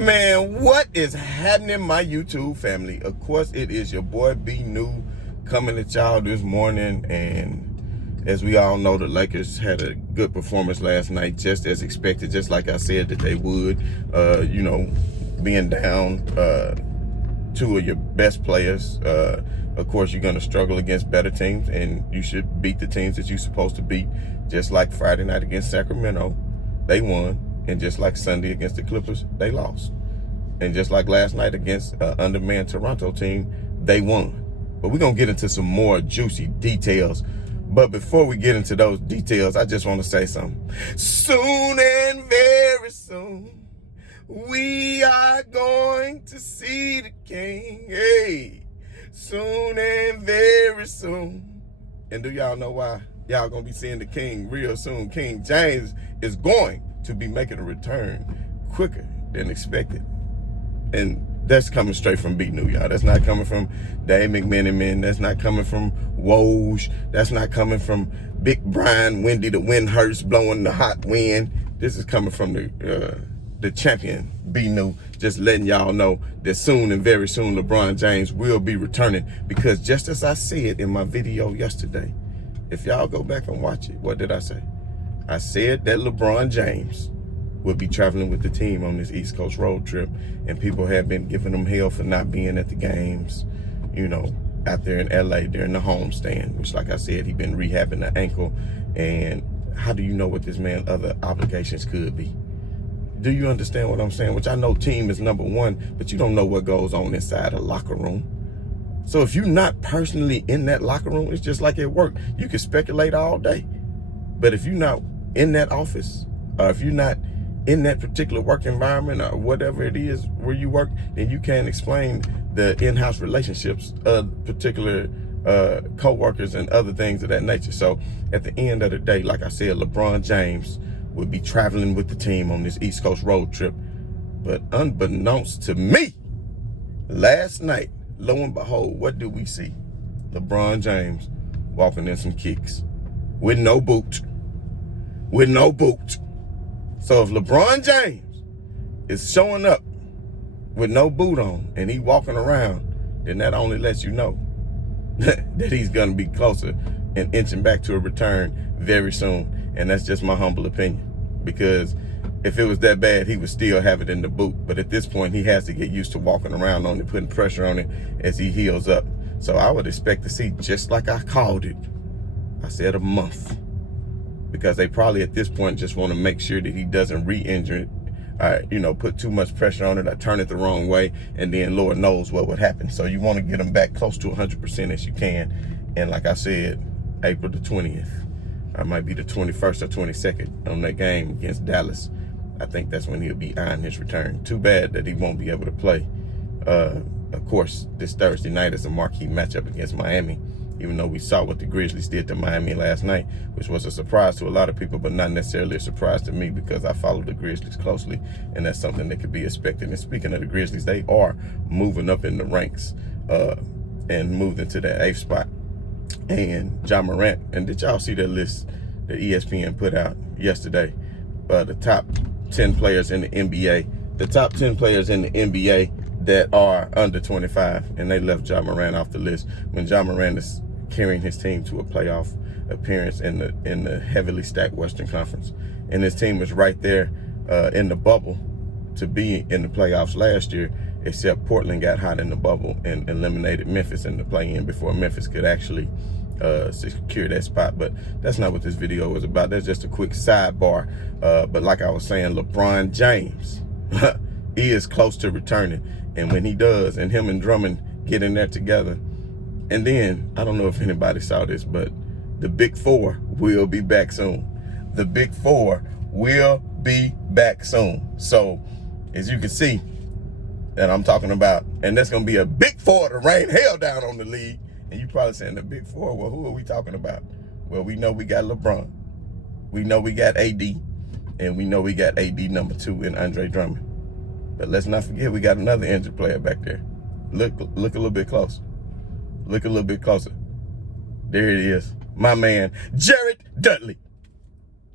Man, what is happening, my YouTube family? Of course, it is your boy B New coming at y'all this morning. And as we all know, the Lakers had a good performance last night, just as expected, just like I said that they would. Being down two of your best players. Of course, you're going to struggle against better teams, and you should beat the teams that you're supposed to beat. Just like Friday night against Sacramento, they won. And just like Sunday against the Clippers, they lost. And just like last night against undermanned Toronto team, they won. But we're going to get into some more juicy details. But before we get into those details, I just want to say something. Soon and very soon, we are going to see the King. Hey, soon and very soon. And do y'all know why? Y'all going to be seeing the King real soon. King James is going to be making a return quicker than expected. And that's coming straight from B New, y'all. That's not coming from Dave McMenamin. That's not coming from Woj. That's not coming from Big Brian, Wendy the Windhurst blowing the hot wind. This is coming from the champion, B New, just letting y'all know that soon and very soon LeBron James will be returning. Because just as I said in my video yesterday, if y'all go back and watch it, what did I say? I said that LeBron James would be traveling with the team on this East Coast road trip, and people have been giving him hell for not being at the games, out there in LA during the homestand, which, like I said, he's been rehabbing the ankle. And how do you know what this man's other obligations could be? Do you understand what I'm saying? Which I know team is number one, but you don't know what goes on inside a locker room. So if you're not personally in that locker room, it's just like at work. You can speculate all day. But if you're not in that office, or if you're not in that particular work environment or whatever it is where you work, then you can't explain the in-house relationships of particular co-workers and other things of that nature. So at the end of the day, like I said, LeBron James would be traveling with the team on this East Coast road trip. But unbeknownst to me, last night, lo and behold, what do we see? LeBron James walking in some kicks with no boot. With no boot. So if LeBron James is showing up with no boot on and he walking around, then that only lets you know that he's going to be closer and inching back to a return very soon. And that's just my humble opinion. Because if it was that bad, he would still have it in the boot. But at this point, he has to get used to walking around on it, putting pressure on it as he heals up. So I would expect to see, just like I called it, I said a month. Because they probably at this point just want to make sure that he doesn't re-injure it, put too much pressure on it or turn it the wrong way, and then Lord knows what would happen. So you want to get him back close to 100% as you can. And like I said, April the 20th, or might be the 21st or 22nd on that game against Dallas. I think that's when he'll be eyeing his return. Too bad that he won't be able to play. Of course, this Thursday night is a marquee matchup against Miami. Even though we saw what the Grizzlies did to Miami last night, which was a surprise to a lot of people, but not necessarily a surprise to me because I follow the Grizzlies closely, and that's something that could be expected. And speaking of the Grizzlies, they are moving up in the ranks and moved into that 8th spot. And Ja Morant, and did y'all see that list that ESPN put out yesterday? The top 10 players in the NBA. The top 10 players in the NBA that are under 25, and they left Ja Morant off the list when Ja Morant is carrying his team to a playoff appearance in the heavily stacked Western Conference. And his team was right there in the bubble to be in the playoffs last year, except Portland got hot in the bubble and eliminated Memphis in the play-in before Memphis could actually secure that spot. But that's not what this video was about. That's just a quick sidebar. But like I was saying, LeBron James he is close to returning. And when he does, and him and Drummond get in there together, and then, I don't know if anybody saw this, but the Big Four will be back soon. The Big Four will be back soon. So, as you can see, that I'm talking about, and that's going to be a Big Four to rain hell down on the league. And you probably saying the Big Four, well, who are we talking about? Well, we know we got LeBron. We know we got AD. And we know we got AD number 2 in Andre Drummond. But let's not forget, we got another injured player back there. Look a little bit closer. Look a little bit closer. There it is. My man, Jared Dudley.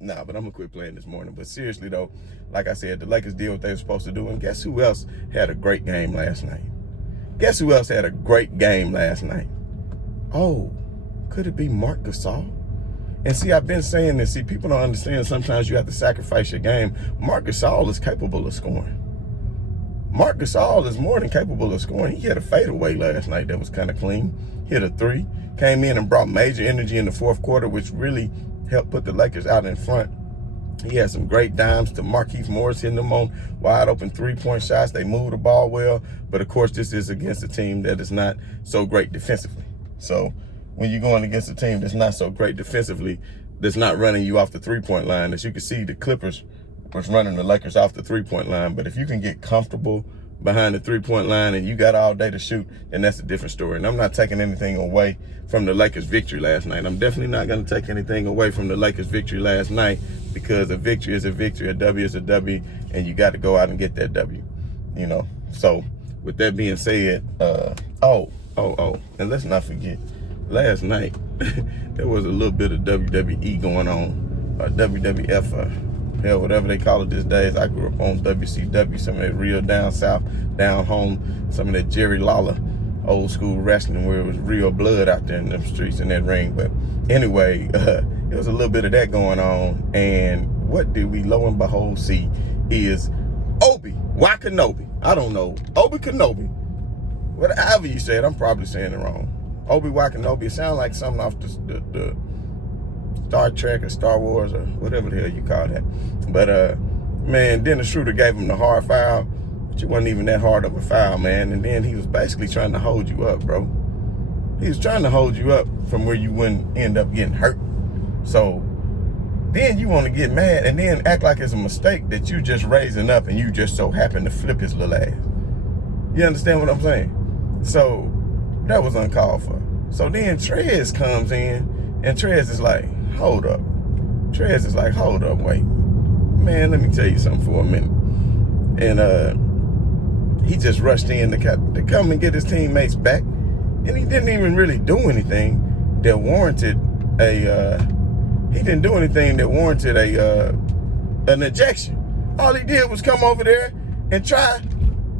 Nah, but I'm going to quit playing this morning. But seriously, though, like I said, the Lakers did what they were supposed to do. And guess who else had a great game last night? Guess who else had a great game last night? Oh, could it be Marc Gasol? And see, I've been saying this. See, people don't understand sometimes you have to sacrifice your game. Marc Gasol is capable of scoring. Marc Gasol is more than capable of scoring. He hit a fadeaway last night that was kind of clean. Hit a three. Came in and brought major energy in the fourth quarter, which really helped put the Lakers out in front. He had some great dimes to Marquise Morris, hitting them on wide open three-point shots. They moved the ball well. But, of course, this is against a team that is not so great defensively. So when you're going against a team that's not so great defensively, that's not running you off the three-point line, as you can see, the Clippers was running the Lakers off the three-point line. But if you can get comfortable behind the three-point line and you got all day to shoot, then that's a different story. And I'm not taking anything away from the Lakers' victory last night. I'm definitely not going to take anything away from the Lakers' victory last night, because a victory is a victory, a W is a W, and you got to go out and get that W, you know. So with that being said, and let's not forget, last night there was a little bit of WWE going on, WWF, hell, whatever they call it these days. I grew up on WCW, some of that real down south, down home, some of that Jerry Lawler old school wrestling where it was real blood out there in them streets in that ring. But anyway, there was a little bit of that going on, and what did we lo and behold see is Obi-Wan Kenobi. I don't know, Obi Kenobi, whatever you say it, I'm probably saying it wrong. Obi-Wan Kenobi, it sounds like something off the Star Trek or Star Wars or whatever the hell you call that. But man, Dennis Schroeder gave him the hard foul, but it wasn't even that hard of a foul, man. And then he was basically trying to hold you up, bro. He was trying to hold you up from where you wouldn't end up getting hurt. So then you want to get mad and then act like it's a mistake that you just raising up and you just so happen to flip his little ass. You understand what I'm saying? So that was uncalled for. So then Trez comes in, and Trez is like, hold up. Trez is like, hold up, wait. Man, let me tell you something for a minute. And he just rushed in to come and get his teammates back. And he didn't even really do anything that warranted an ejection. All he did was come over there and try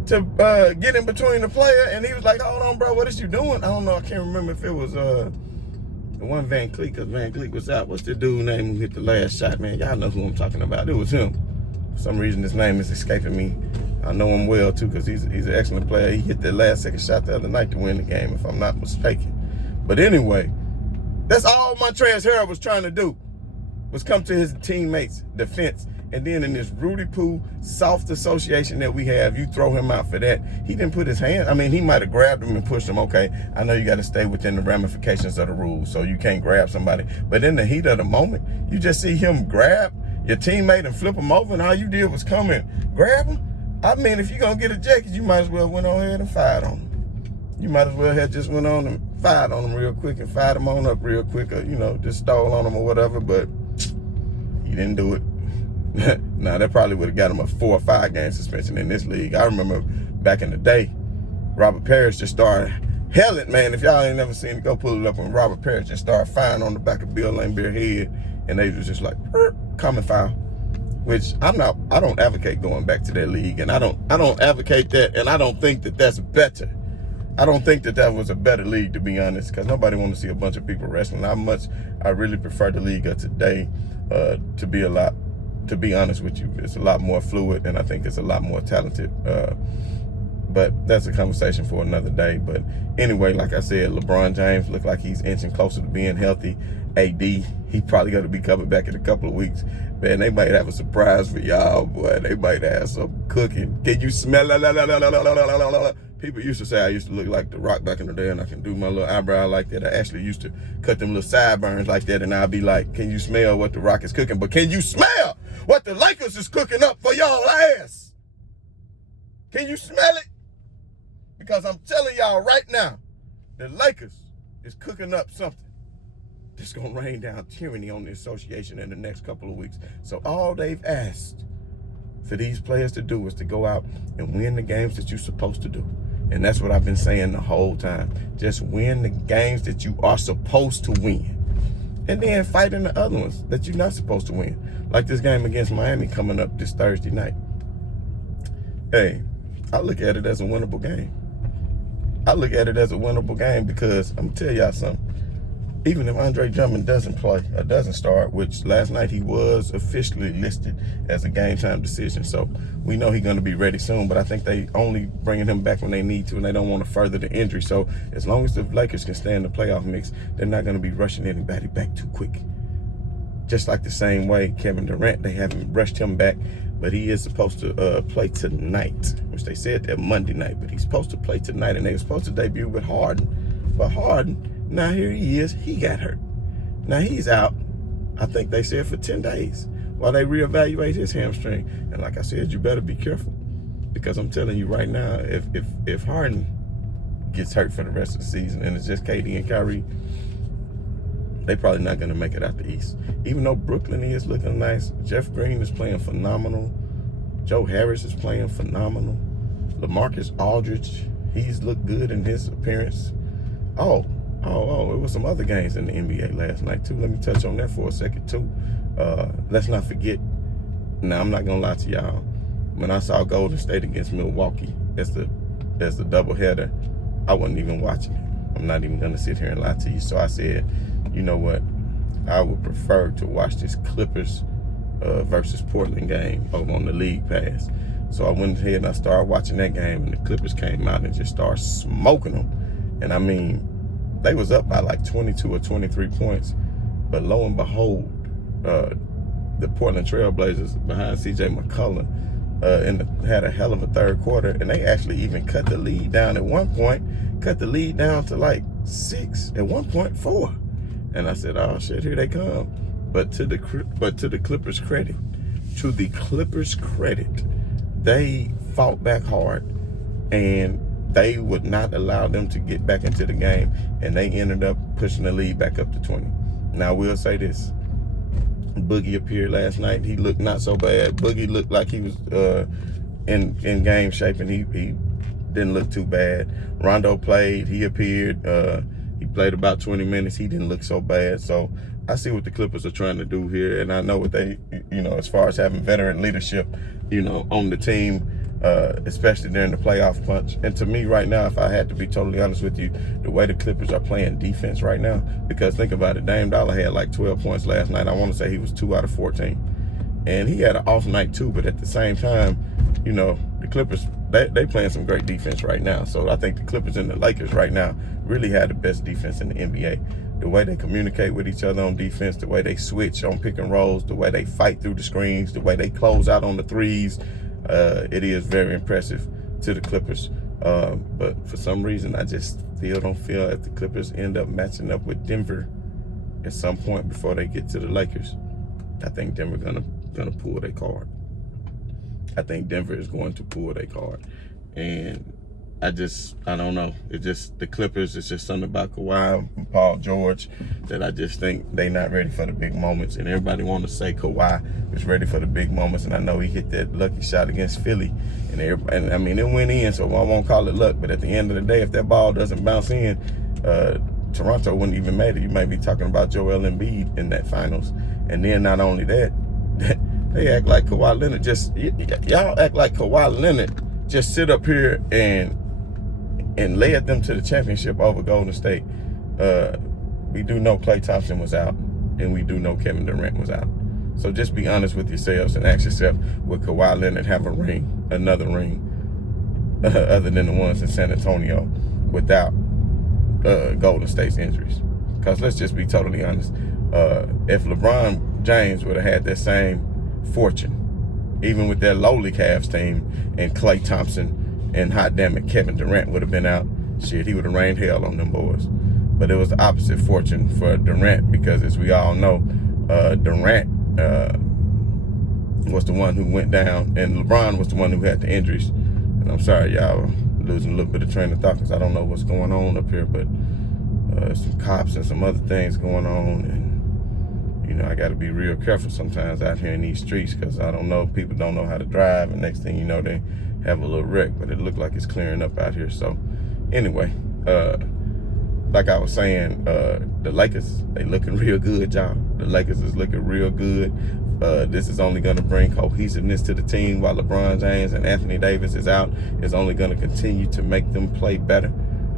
to get in between the player, and he was like, hold on, bro, what is you doing? I don't know, I can't remember if it was the one Van Cleek, because Van Cleek was out. What's the dude name who hit the last shot, man? Y'all know who I'm talking about. It was him. For some reason, his name is escaping me. I know him well, too, because he's an excellent player. He hit that last second shot the other night to win the game, if I'm not mistaken. But anyway, that's all Montrez Harrell was trying to do, was come to his teammates' defense. And then in this Rudy Poo soft association that we have, you throw him out for that. He didn't put his hand. I mean, he might have grabbed him and pushed him. Okay, I know you got to stay within the ramifications of the rules, so you can't grab somebody. But in the heat of the moment, you just see him grab your teammate and flip him over, and all you did was come and grab him. I mean, if you're going to get ejected, you might as well went on ahead and fired on him. You might as well have just went on and fired on him real quick and fired him on up real quick, or, you know, just stole on him or whatever, but he didn't do it. Nah, that probably would have got him a 4 or 5 game suspension in this league. I remember back in the day, Robert Parrish just started helling, man. If y'all ain't never seen it, go pull it up when Robert Parrish just started firing on the back of Bill Laimbeer's head, and they was just like, common foul. Which I don't advocate going back to that league, and I don't advocate that, and I don't think that that's better. I don't think that was a better league, to be honest, because nobody want to see a bunch of people wrestling. I really prefer the league of today to be honest with you. It's a lot more fluid, and I think it's a lot more talented. But that's a conversation for another day. But anyway, like I said, LeBron James looked like he's inching closer to being healthy. AD, he probably going to be coming back in a couple of weeks. Man, they might have a surprise for y'all, boy. They might have some cooking. Can you smell it? People used to say I used to look like The Rock back in the day, and I can do my little eyebrow like that. I actually used to cut them little sideburns like that, and I'd be like, can you smell what The Rock is cooking? But can you smell what the Lakers is cooking up for y'all ass? Can you smell it? Because I'm telling y'all right now, the Lakers is cooking up something that's going to rain down tyranny on the association in the next couple of weeks. So all they've asked for these players to do is to go out and win the games that you're supposed to do. And that's what I've been saying the whole time. Just win the games that you are supposed to win. and then fight in the other ones that you're not supposed to win. Like this game against Miami coming up this Thursday night. Hey, I look at it as a winnable game. I look at it as a winnable game because I'm going to tell y'all something. Even if Andre Drummond doesn't play or doesn't start, which last night he was officially listed as a game time decision, so we know he's going to be ready soon, but I think they only bringing him back when they need to, and they don't want to further the injury. So as long as the Lakers can stay in the playoff mix, they're not going to be rushing anybody back too quick. Just like the same way Kevin Durant, they haven't rushed him back, but he is supposed to play tonight, which they said that Monday night, but he's supposed to play tonight, and they were supposed to debut with Harden. But Harden, now here he is, he got hurt. Now he's out, I think they said for 10 days while they reevaluate his hamstring. And like I said, you better be careful, because I'm telling you right now, if Harden gets hurt for the rest of the season and it's just KD and Kyrie, they probably not going to make it out the East. Even though Brooklyn is looking nice, Jeff Green is playing phenomenal. Joe Harris is playing phenomenal. LaMarcus Aldridge, he's looked good in his appearance. Oh, it was some other games in the NBA last night too. Let me touch on that for a second too. Let's not forget, now I'm not going to lie to y'all, when I saw Golden State against Milwaukee as the doubleheader, I wasn't even watching it. I'm not even going to sit here and lie to you. So I said, you know what? I would prefer to watch this Clippers versus Portland game over on the League Pass. So I went ahead and I started watching that game, and the Clippers came out and just started smoking them. And I mean, they was up by like 22 or 23 points. But lo and behold, the Portland Trailblazers behind C.J. McCollum had a hell of a third quarter, and they actually even cut the lead down at one point, cut the lead down to like 6, at one point 4. And I said, oh shit, here they come. But to the Clippers' credit, they fought back hard, and they would not allow them to get back into the game, and they ended up pushing the lead back up to 20. Now, I will say this. Boogie appeared last night. He looked not so bad. Boogie looked like he was in game shape, and he didn't look too bad. Rondo played. He appeared. He played about 20 minutes. He didn't look so bad. So I see what the Clippers are trying to do here, and I know what they, as far as having veteran leadership, on the team, especially during the playoff punch. And to me right now, if I had to be totally honest with you, the way the Clippers are playing defense right now, because think about it, Dame Dollar had like 12 points last night. I want to say he was 2 out of 14. And he had an off night too, but at the same time, the Clippers, they playing some great defense right now. So I think the Clippers and the Lakers right now really have the best defense in the NBA. The way they communicate with each other on defense, the way they switch on pick and rolls, the way they fight through the screens, the way they close out on the threes, it is very impressive to the Clippers. But for some reason, I just don't feel that the Clippers end up matching up with Denver at some point before they get to the Lakers. I think Denver gonna pull their card. I think Denver is going to pull their card. And I don't know. The Clippers, it's just something about Kawhi and Paul George that I just think they not ready for the big moments. And everybody want to say Kawhi is ready for the big moments. And I know he hit that lucky shot against Philly. And I mean, it went in, so I won't call it luck. But at the end of the day, if that ball doesn't bounce in, Toronto wouldn't even made it. You might be talking about Joel Embiid in that finals. And then not only that, they act like Kawhi Leonard y'all act like Kawhi Leonard just sit up here and led them to the championship over Golden State. We do know Klay Thompson was out, and we do know Kevin Durant was out. So just be honest with yourselves and ask yourself, would Kawhi Leonard have another ring, other than the ones in San Antonio, without Golden State's injuries? Because let's just be totally honest. If LeBron James would have had that same fortune, even with that lowly Cavs team, and Klay Thompson and hot damn it, Kevin Durant would have been out, shit, he would have rained hell on them boys. But it was the opposite fortune for Durant, because as we all know, Durant was the one who went down, and LeBron was the one who had the injuries. And I'm sorry, y'all, losing a little bit of train of thought because I don't know what's going on up here, but some cops and some other things going on, and I got to be real careful sometimes out here in these streets, because I don't know, people don't know how to drive, and next thing you know, they have a little wreck. But it looked like it's clearing up out here. So anyway, like I was saying, the Lakers, they looking real good, y'all. The Lakers is looking real good. This is only going to bring cohesiveness to the team while LeBron James and Anthony Davis is out. It's only going to continue to make them play better.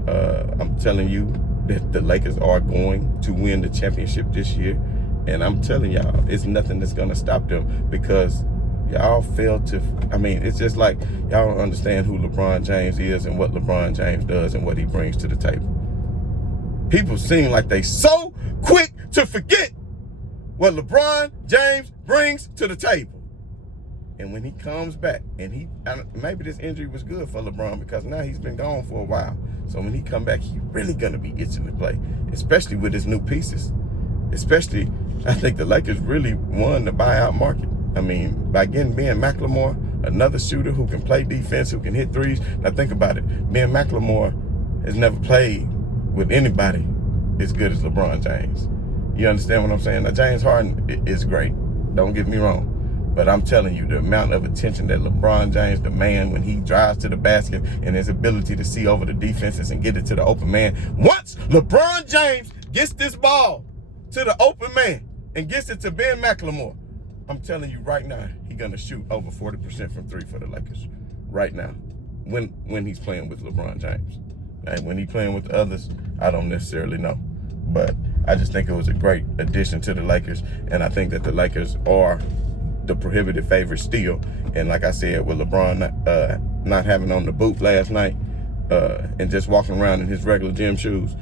I'm telling you that the Lakers are going to win the championship this year. And I'm telling y'all, it's nothing that's going to stop them, because y'all fail to, I mean, it's just like y'all don't understand who LeBron James is and what LeBron James does and what he brings to the table. People seem like they so quick to forget what LeBron James brings to the table. And when he comes back, and maybe this injury was good for LeBron, because now he's been gone for a while. So when he come back, he's really going to be itching to play, especially with his new pieces. Especially, I think the Lakers really won the buyout market. I mean, by getting Ben McLemore, another shooter who can play defense, who can hit threes. Now think about it. Ben McLemore has never played with anybody as good as LeBron James. You understand what I'm saying? Now, James Harden is great. Don't get me wrong. But I'm telling you, the amount of attention that LeBron James demands when he drives to the basket, and his ability to see over the defenses and get it to the open man. Once LeBron James gets this ball to the open man and gets it to Ben McLemore, I'm telling you right now, he's going to shoot over 40% from three for the Lakers right now when he's playing with LeBron James. And when he's playing with others, I don't necessarily know. But I just think it was a great addition to the Lakers, and I think that the Lakers are the prohibitive favorite still. And like I said, with LeBron not having on the boot last night and just walking around in his regular gym shoes,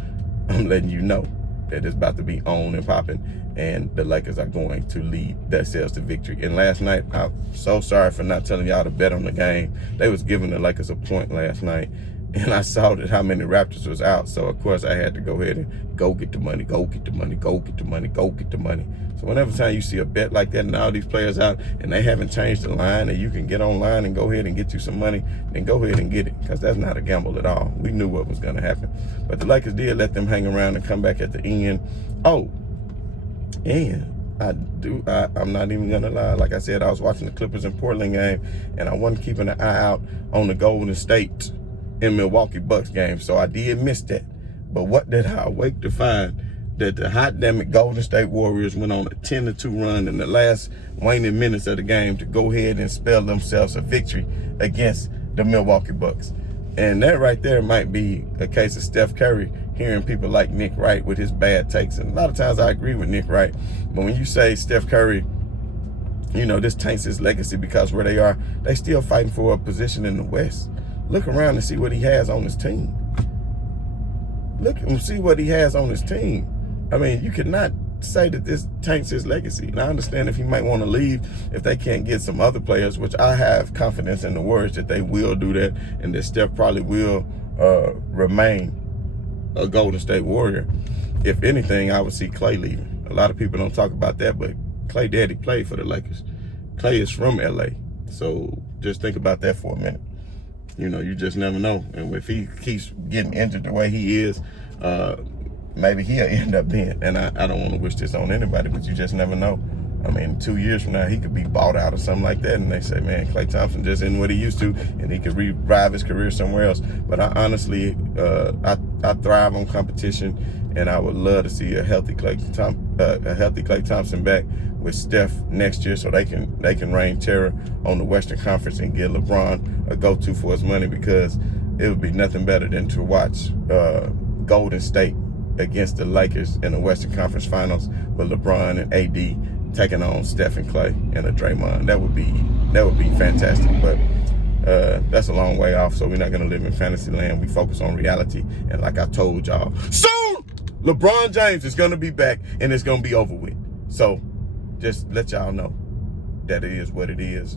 I'm letting you know that it's about to be on and popping, and the Lakers are going to lead themselves to victory. And last night, I'm so sorry for not telling y'all to bet on the game. They was giving the Lakers a point last night, and I saw that how many Raptors was out. So, of course, I had to go ahead and go get the money, go get the money, go get the money, go get the money. So whenever time you see a bet like that and all these players out and they haven't changed the line, and you can get online and go ahead and get you some money, then go ahead and get it, because that's not a gamble at all. We knew what was going to happen. But the Lakers did let them hang around and come back at the end. Oh, and I'm not even going to lie. Like I said, I was watching the Clippers and Portland game, and I wasn't keeping an eye out on the Golden State and Milwaukee Bucks game, so I did miss that. But what did I awake to find? That the hot damn it Golden State Warriors went on a 10-2 run in the last waning minutes of the game to go ahead and spell themselves a victory against the Milwaukee Bucks. And that right there might be a case of Steph Curry hearing people like Nick Wright with his bad takes. And a lot of times I agree with Nick Wright. But when you say Steph Curry, you know, this taints his legacy, because where they are, they still fighting for a position in the West. Look around and see what he has on his team. Look and see what he has on his team. I mean, you cannot say that this taints his legacy. And I understand if he might want to leave, if they can't get some other players, which I have confidence in the Warriors that they will do that, and that Steph probably will remain a Golden State Warrior. If anything, I would see Klay leaving. A lot of people don't talk about that, but Klay daddy played for the Lakers. Klay is from LA. So just think about that for a minute. You know, you just never know. And if he keeps getting injured the way he is, maybe he'll end up being, and I don't want to wish this on anybody, but you just never know. I mean, 2 years from now, he could be bought out or something like that, and they say, man, Klay Thompson just isn't what he used to, and he could revive his career somewhere else. But I honestly, I thrive on competition, and I would love to see a healthy Klay Thompson back with Steph next year, so they can reign terror on the Western Conference and get LeBron a go-to for his money, because it would be nothing better than to watch Golden State against the Lakers in the Western Conference Finals with LeBron and AD taking on Steph and Klay and a Draymond. That would be fantastic. But that's a long way off, so we're not gonna live in fantasy land. We focus on reality. And like I told y'all, soon LeBron James is gonna be back, and it's gonna be over with. So just let y'all know that it is what it is,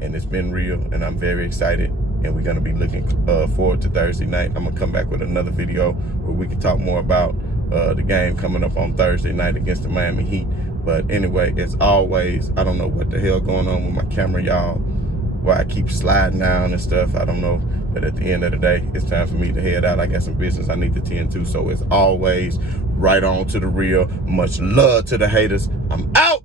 and it's been real, and I'm very excited. And we're going to be looking forward to Thursday night. I'm going to come back with another video where we can talk more about the game coming up on Thursday night against the Miami Heat. But anyway, as always, I don't know what the hell going on with my camera, y'all, why I keep sliding down and stuff. I don't know. But at the end of the day, it's time for me to head out. I got some business I need to tend to. So as always, right on to the real. Much love to the haters. I'm out.